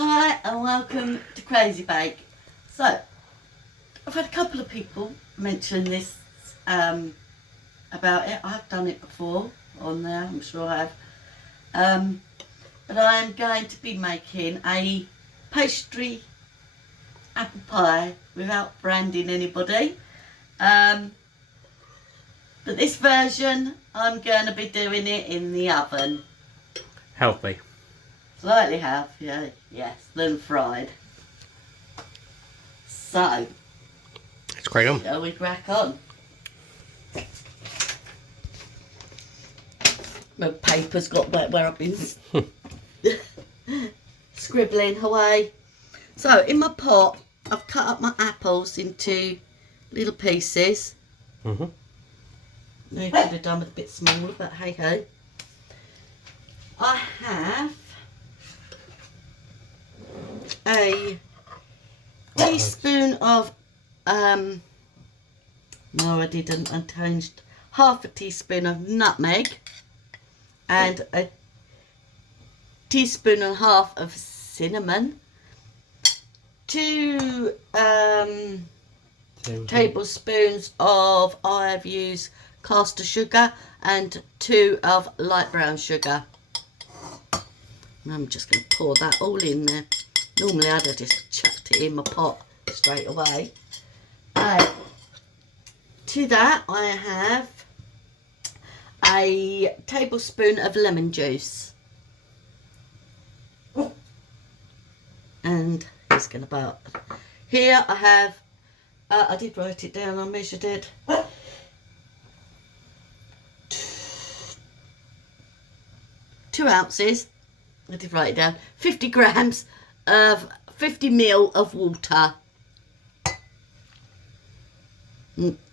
Hi and welcome to Crazy Bake. So, I've had a couple of people mention this about it. I've done it before on there, I'm sure I have. But I am going to be making a pastry apple pie without branding anybody. But this version, I'm going to be doing it in the oven. Healthy. Slightly healthier, yes, than fried. So, Let's crack on. shall we crack on? My paper's got wet where I've been scribbling away. So, in my pot, I've cut up my apples into little pieces. Mm-hmm. I could have done with a bit smaller, but hey ho. I have a teaspoon of no I didn't, I changed half a teaspoon of nutmeg and a teaspoon and a half of cinnamon, 2 tablespoons of, I've used caster sugar, and 2 of light brown sugar. And I'm just going to pour that all in there. Normally I'd have just chucked it in my pot straight away. To that I have a tablespoon of lemon juice. And it's going to about. Here I have, I did write it down, I measured it. 2 ounces, I did write it down, 50 grams of 50 ml of water.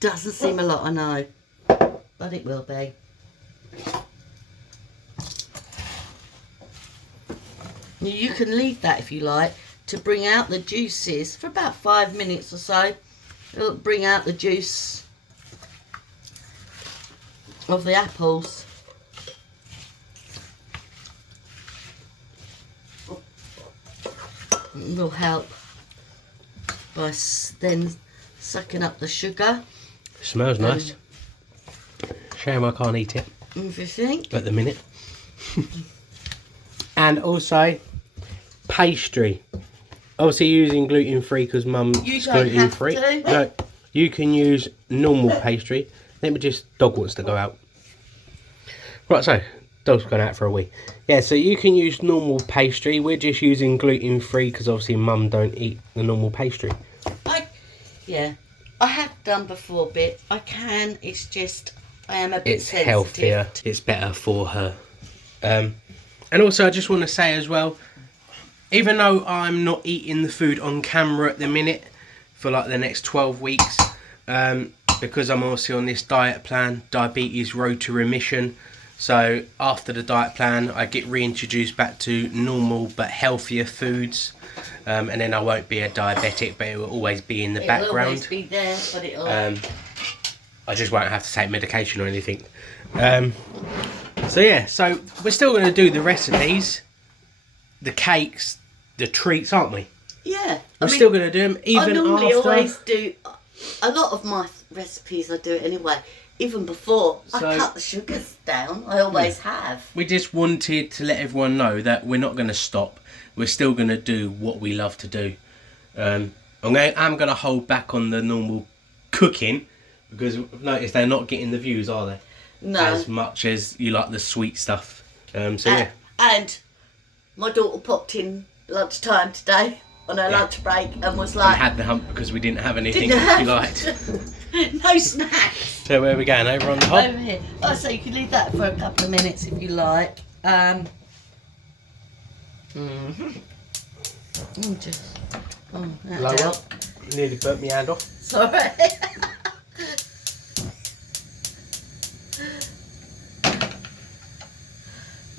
Doesn't seem a lot, I know, but it will be. You can leave that if you like to bring out the juices for about 5 minutes or so. It'll bring out the juice of the apples. It will help by then sucking up the sugar. Smells nice. Shame I can't eat it. Everything. At the minute. And also pastry. Obviously using gluten free because Mum's gluten free. No, you can use normal pastry. Let me just, dog wants to go out. Right, so dog's gone out for a wee. Yeah, so you can use normal pastry. We're just using gluten free because obviously Mum don't eat the normal pastry. I have done before, but I can. It's just I am a bit sensitive. It's healthier. It's better for her. And also, I just want to say as well, even though I'm not eating the food on camera at the minute for like the next 12 weeks, because I'm also on this diet plan, diabetes road to remission. So after the diet plan, I get reintroduced back to normal but healthier foods. And then I won't be a diabetic, but it will always be in the background. It'll always be there, but it'll... I just won't have to take medication or anything. So yeah, so we're still going to do the recipes, the cakes, the treats, aren't we? Yeah. We're still going to do them even after. I normally always do, a lot of my recipes I do it anyway. Even before I cut the sugars down, I always have. We just wanted to let everyone know that we're not going to stop. We're still going to do what we love to do. I'm going to hold back on the normal cooking because I've noticed they're not getting the views, are they? No. As much as you like the sweet stuff. Yeah. And my daughter popped in lunchtime today on her lunch break and was like... And had the hump because we didn't have anything she liked. No snacks. So where are we going? Over on the hob? Over here. Oh, so you can leave that for a couple of minutes if you like. Blow up. Nearly burnt my hand off. Sorry.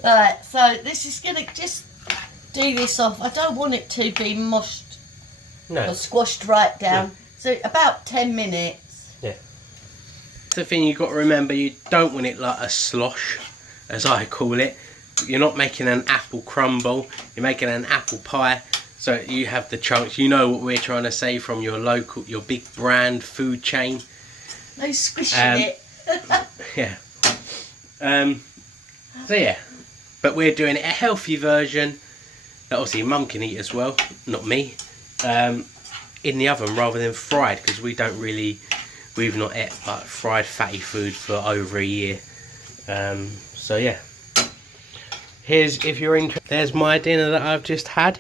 Right, so this is going to just do this off. I don't want it to be mushed or squashed right down. No. So about 10 minutes. Yeah. The thing you've got to remember, you don't want it like a slosh, as I call it. You're not making an apple crumble, you're making an apple pie. So you have the chunks. You know what we're trying to say from your local, your big brand food chain. No squishing it. Yeah. So yeah, but we're doing a healthy version that obviously Mum can eat as well, not me. In the oven rather than fried, because we've not ate like fried fatty food for over a year. So yeah. Here's, if you're interested, there's my dinner that I've just had.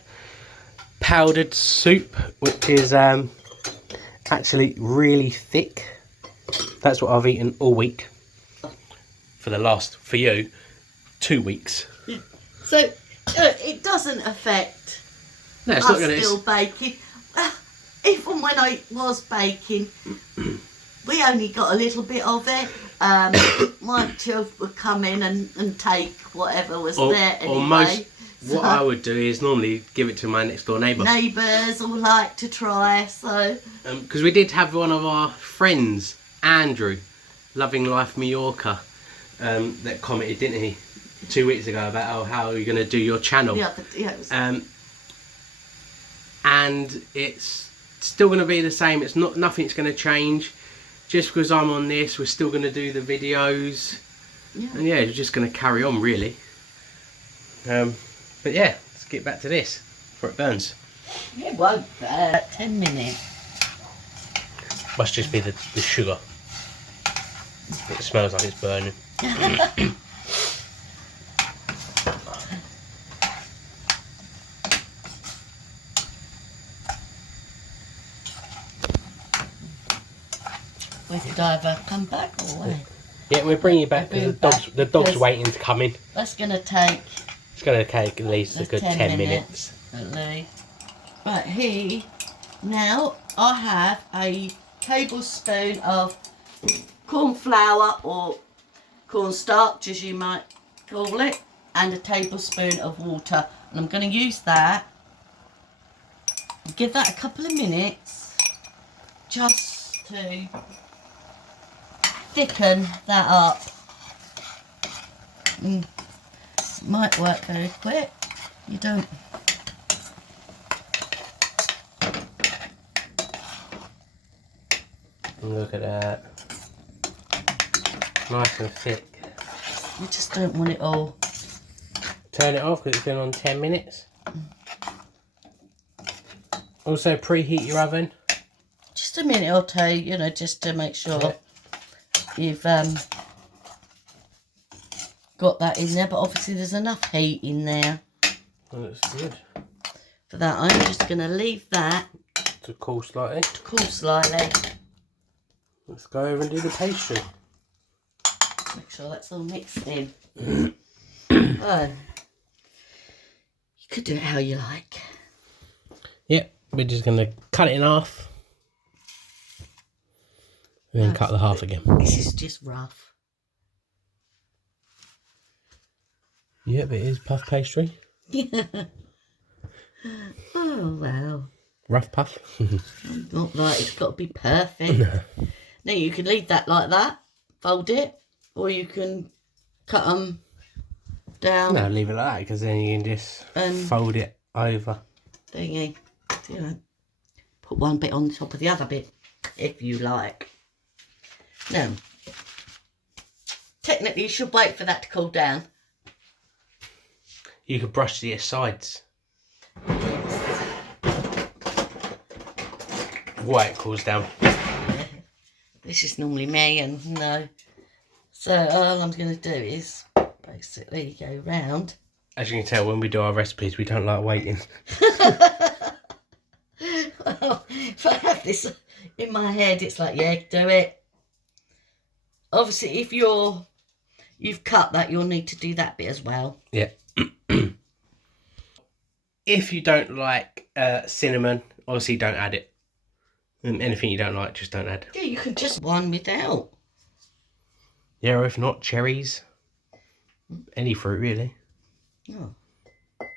Powdered soup, which is actually really thick. That's what I've eaten all week. For the last, for you, 2 weeks. Yeah. So it doesn't affect No, it's us not going still baking. Even when I was baking, we only got a little bit of it. My children would come in and take whatever was there anyway. What I would do is normally give it to my next door neighbour. Neighbours all like to try, so. Because we did have one of our friends, Andrew, Loving Life Mallorca, that commented, didn't he, 2 weeks ago about how you're going to do your channel. Yeah, it was... and it's still going to be the same. It's not, nothing's going to change. Just because I'm on this, we're still going to do the videos. Yeah. And yeah, we're just going to carry on, really. But yeah, let's get back to this before it burns. It won't burn. 10 minutes. Must just be the sugar. It smells like it's burning. Where did I ever come back or where? Yeah, we'll bring you back because the dog's waiting to come in. That's going to take... It's going to take at least a good 10 minutes. At least. Right, now I have a tablespoon of corn flour or cornstarch, as you might call it, and a tablespoon of water. And I'm going to use that. Give that a couple of minutes just to thicken that up. Might work very quick. You don't. Look at that. Nice and thick. You just don't want it all. Turn it off because it's been on 10 minutes. Also preheat your oven. Just a minute or two, you know, just to make sure you've got that in there. But obviously there's enough heat in there. Well, that's good. For that, I'm just going to leave that to cool slightly. Let's go over and do the pastry. Make sure that's all mixed in. Oh, you could do it how you like. Yep, we're just going to cut it in half. And then cut the half again. This is just rough. Yep, it is puff pastry. Yeah. Oh, well. Rough puff. Not like it's got to be perfect. No. Now you can leave that like that, fold it, or you can cut them down. No, leave it like that because then you can just fold it over. Thingy, you know, put one bit on top of the other bit if you like. Now, technically you should wait for that to cool down. You could brush the sides. While it cools down. This is normally me, and no. So all I'm going to do is basically go round. As you can tell, when we do our recipes, we don't like waiting. Well, if I have this in my head, it's like, yeah, do it. Obviously, if you've cut that, you'll need to do that bit as well. Yeah. If you don't like cinnamon, obviously don't add it. Anything you don't like, just don't add. Yeah, you can just one without. Yeah, or if not, cherries. Any fruit, really. Oh.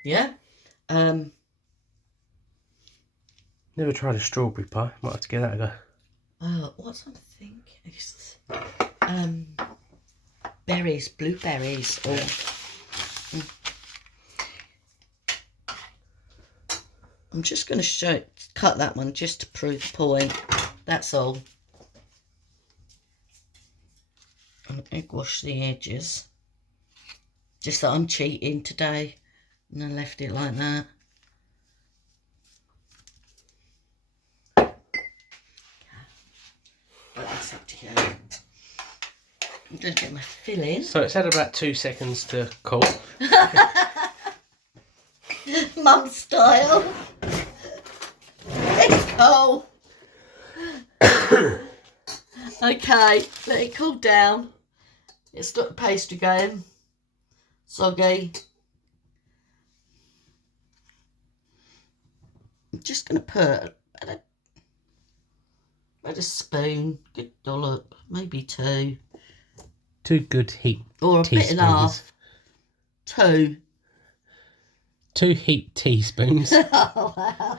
Yeah. Never tried a strawberry pie. Might have to give that a go. What's I'm thinking? Berries, blueberries, or I'm just going to cut that one just to prove the point. That's all. And egg wash the edges. Just that I'm cheating today. And I left it like that. But that's up to you. I'm going to get my filling. So it's had about 2 seconds to cool. Mum style. It's cold. Okay, let it cool down. Let's got the pastry going. Soggy. I'm just going to put about a spoon, good dollop, maybe 2. 2 good heat or a teaspoons. bit and a half. 2. 2 heaped teaspoons. Oh wow!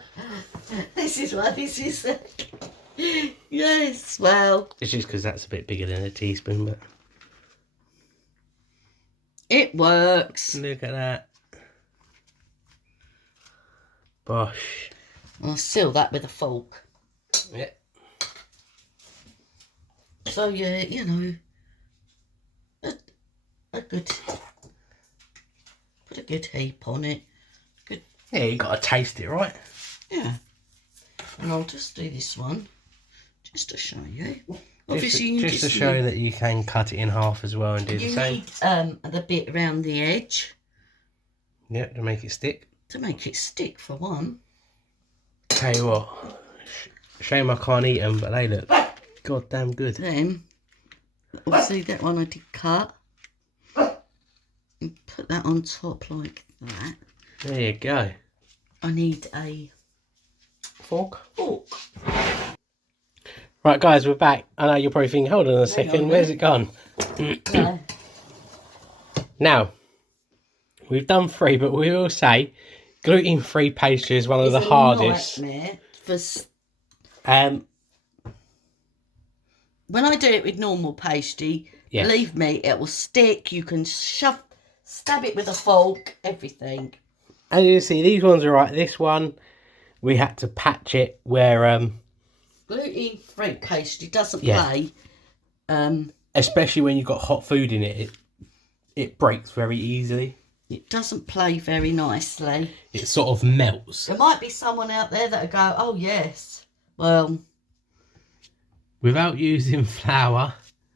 This is why this is. Yes, well. It's just because that's a bit bigger than a teaspoon, but it works. Look at that. Bosh. I'll seal that with a fork. Yeah. So yeah, you know, a good, put a good heap on it. Good. Yeah, you got to taste it, right? Yeah. And I'll just do this one, just to show you. Obviously, just to show that you can cut it in half as well and do the same. You need the bit around the edge. Yeah, to make it stick. To make it stick, for one. Tell you what, shame I can't eat them, but they look goddamn good. Then, obviously that one I did cut. And put that on top like that. There you go. I need a fork. Fork. Right, guys, we're back. I know you're probably thinking, hold on a second, where's it gone? Yeah. Now, we've done 3, but we will say gluten-free pastry is one of the hardest. Nightmare Um, when I do it with normal pastry, yes. Believe me, it will stick. You can stab it with a fork, everything. As you see, these ones are right. This one, we had to patch it where gluten-free pastry doesn't play. Especially when you've got hot food in it, it breaks very easily. It doesn't play very nicely. It sort of melts. There might be someone out there that'll go, oh yes. Well, without using flour,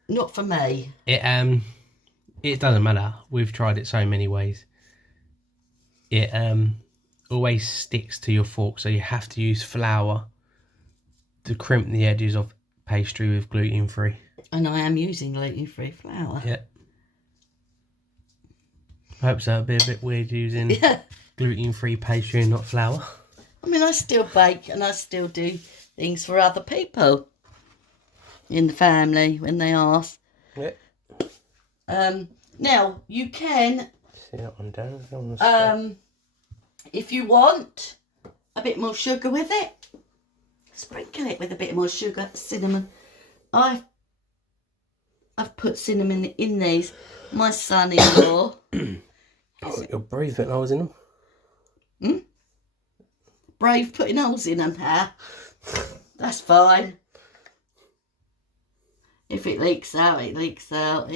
not for me. It doesn't matter. We've tried it so many ways. It always sticks to your fork, so you have to use flour to crimp the edges of pastry with gluten-free. And I am using gluten-free flour. Yeah. I hope so. It'd be a bit weird using gluten-free pastry and not flour. I mean, I still bake and I still do things for other people in the family when they ask. Yeah. Now, you can, see that one down? if you want a bit more sugar with it, sprinkle it with a bit more sugar, cinnamon. I've put cinnamon in these. My son-in-law. Oh, you're brave putting holes in them. Brave putting holes in them, huh? That's fine. If it leaks out, it leaks out.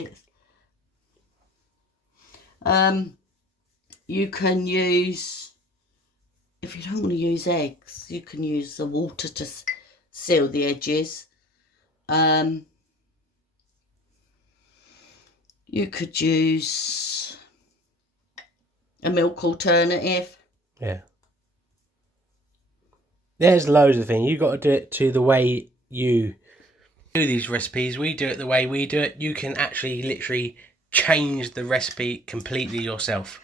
You can use, if you don't want to use eggs, you can use the water to seal the edges. You could use a milk alternative. Yeah. There's loads of things. You've got to do it to the way you do these recipes. We do it the way we do it. You can actually literally change the recipe completely yourself.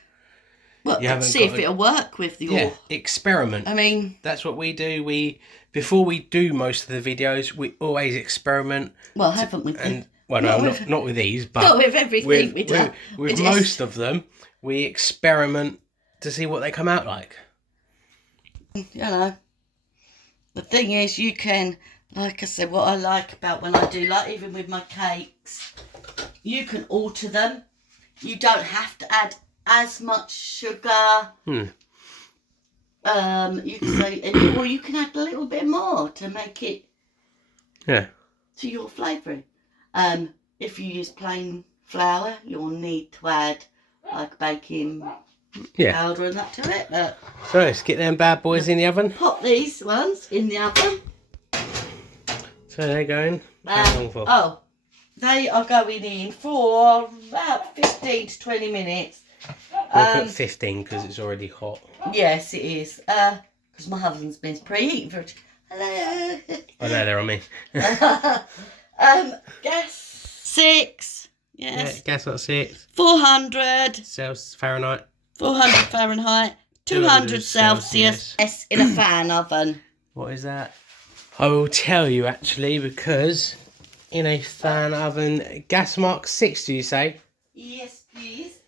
Well, see if it'll work with your... Yeah, experiment. I mean... That's what we do. Before we do most of the videos, we always experiment. Well, haven't we? Well, no, not with these, but... Not with everything we do. With most of them, we experiment to see what they come out like. You know, the thing is, you can, like I said, what I like about when I do, like even with my cakes, you can alter them. You don't have to add as much sugar. You can say, or you can add a little bit more to make it Yeah. to your flavouring. If you use plain flour, you'll need to add like baking powder and that to it. But so let's get them bad boys in the oven. pop these ones in the oven. So they're going. How long for? Oh, they are going in for about 15 to 20 minutes. We'll put 15 because it's already hot. Yes, it is. Because my husband's been preheating for it. Hello. I know they're on me. Gas 6. Yes. Yeah, gas at 6. 400 Fahrenheit. 400 Fahrenheit. 200 Celsius. Yes, in a fan oven. What is that? I will tell you actually, because in a fan oven, gas mark 6, do you say? Yes, please.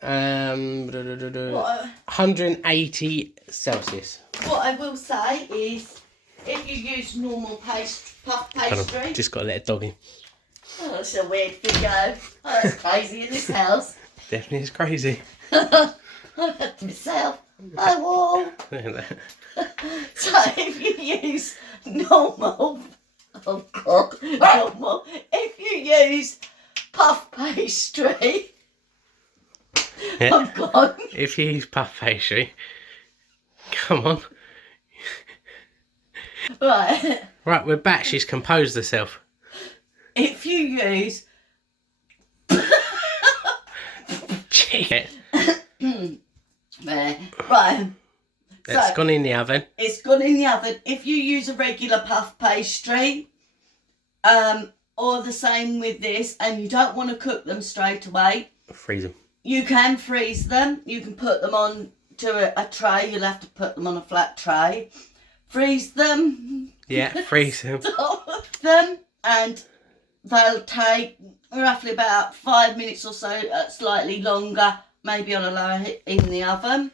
180 Celsius. What I will say is, if you use normal puff pastry. Just got to let it dog in. Oh, that's a weird video. Oh, that's crazy in this house. Definitely is crazy. I had to myself. Oh, whoa. So if you use normal, oh God, normal. If you use puff pastry, Yeah. oh God. If you use puff pastry, come on. Right. Right, we're back. She's composed herself. If you use right. It's gone in the oven. It's gone in the oven. If you use a regular puff pastry, or the same with this, and you don't want to cook them straight away, Freeze them. you can freeze them. You can put them on to a tray. You'll have to put them on a flat tray. Freeze them. Yeah, freeze them. them, and they'll take roughly about 5 minutes or so, slightly longer, maybe on a lower heat in the oven.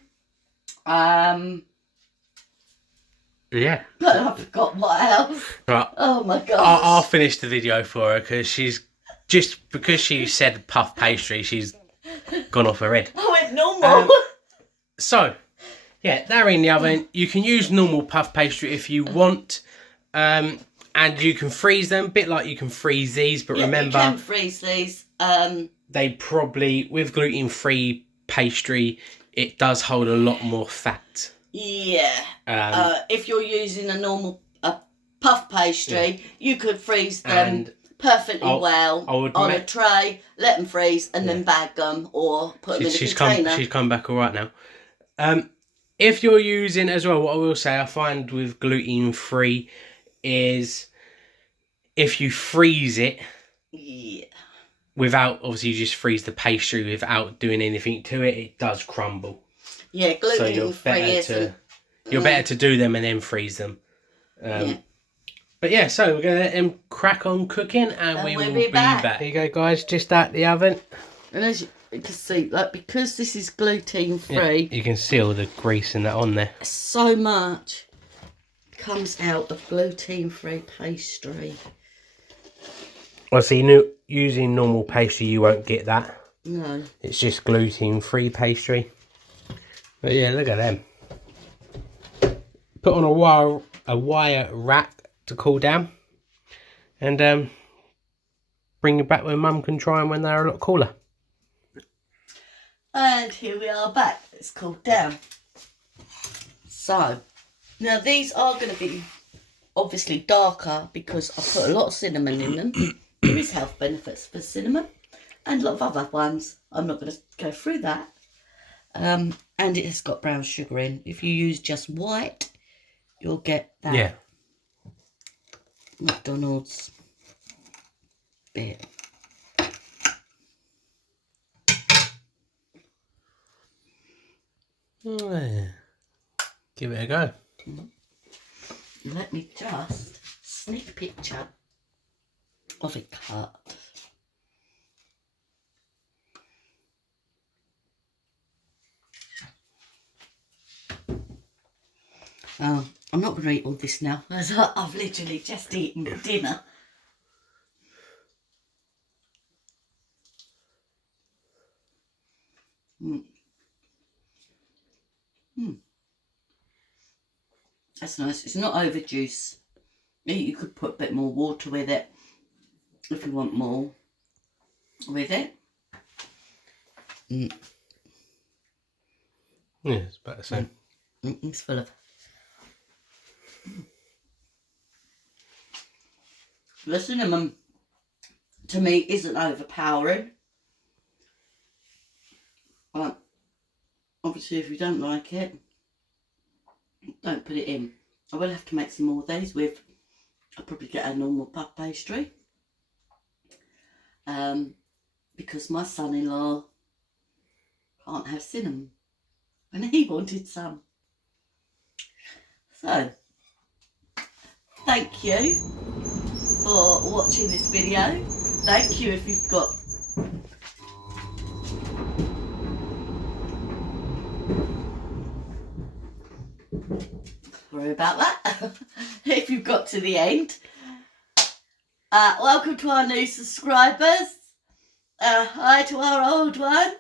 Yeah. But I forgot what else. Right. Oh my God. I'll finish the video for her because because she said puff pastry, she's gone off her head. I went normal. So, yeah, they're in the oven. You can use normal puff pastry if you want. And you can freeze them, a bit like you can freeze these, but remember, you can freeze these. They probably, with gluten-free pastry, it does hold a lot more fat. Yeah. If you're using a normal puff pastry, you could freeze them perfectly well on a tray, let them freeze, and then bag them or put them in a container. She's come back all right now. If you're using as well, what I will say, I find with gluten-free is if you freeze it, without, obviously you just freeze the pastry without doing anything to it, it does crumble. Yeah, gluten-free you're better to do them and then freeze them. But yeah, so we're going to let them crack on cooking and we will be back. There you go, guys, just out the oven. And as you can see, like, because this is gluten-free, you can see all the grease and that on there. So much comes out of gluten-free pastry. Well, see, using normal pastry, you won't get that. No. It's just gluten-free pastry. But yeah, look at them. Put on a wire rack to cool down. And bring it back when Mum can try them when they're a lot cooler. And here we are back. It's cooled down. So, now these are going to be obviously darker because I put a lot of cinnamon in them. There is health benefits for cinnamon and a lot of other ones. I'm not going to go through that. And it has got brown sugar in. If you use just white, you'll get that. Yeah. McDonald's bit. Give it a go. Let me just sneak a picture of it cut. Oh, I'm not going to eat all this now, as I've literally just eaten dinner. That's nice. It's not over juice. You could put a bit more water with it if you want more with it. Yeah, it's about the same. It's full of. The cinnamon, to me, isn't overpowering. But obviously, if you don't like it, don't put it in. I will have to make some more of these with, I'll probably get a normal puff pastry. Because my son-in-law can't have cinnamon. And he wanted some. So, thank you for watching this video. Thank you if you've got sorry about that. If you've got to the end. Welcome to our new subscribers. Hi to our old one.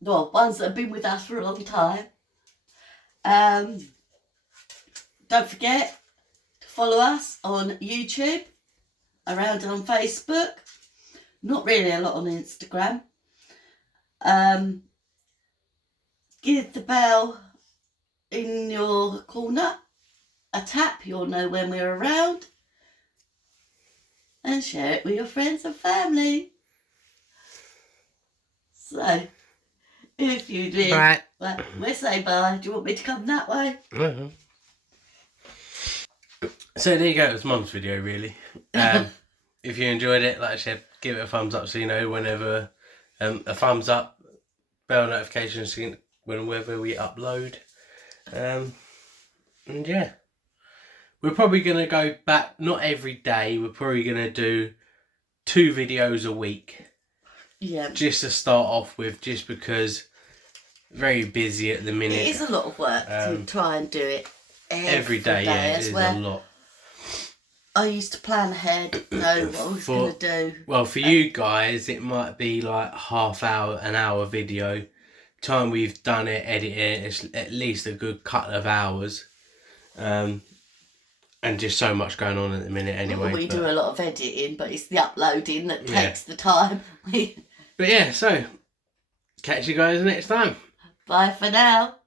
Well, ones that have been with us for a long time. Don't forget to follow us on YouTube, around on Facebook, not really a lot on Instagram. Give the bell in your corner a tap, you'll know when we're around, and share it with your friends and family. So, if you do, Right. well, we'll say bye. Do you want me to come that way? So there you go, it was Mum's video really. If you enjoyed it, like I said, give it a thumbs up so you know whenever, a thumbs up, bell notifications whenever we upload. And yeah, we're probably going to go back, not every day, we're probably going to do 2 videos a week. Yeah. Just to start off with, just because very busy at the minute. It is a lot of work to try and do it every day. Yeah, it is a lot. I used to plan ahead, know what I was going to do. Well, for you guys, it might be like an hour video. Time we've done it, edit it, it's at least a good couple of hours. And just so much going on at the minute anyway. We do a lot of editing, but it's the uploading that takes the time. But yeah, so catch you guys next time. Bye for now.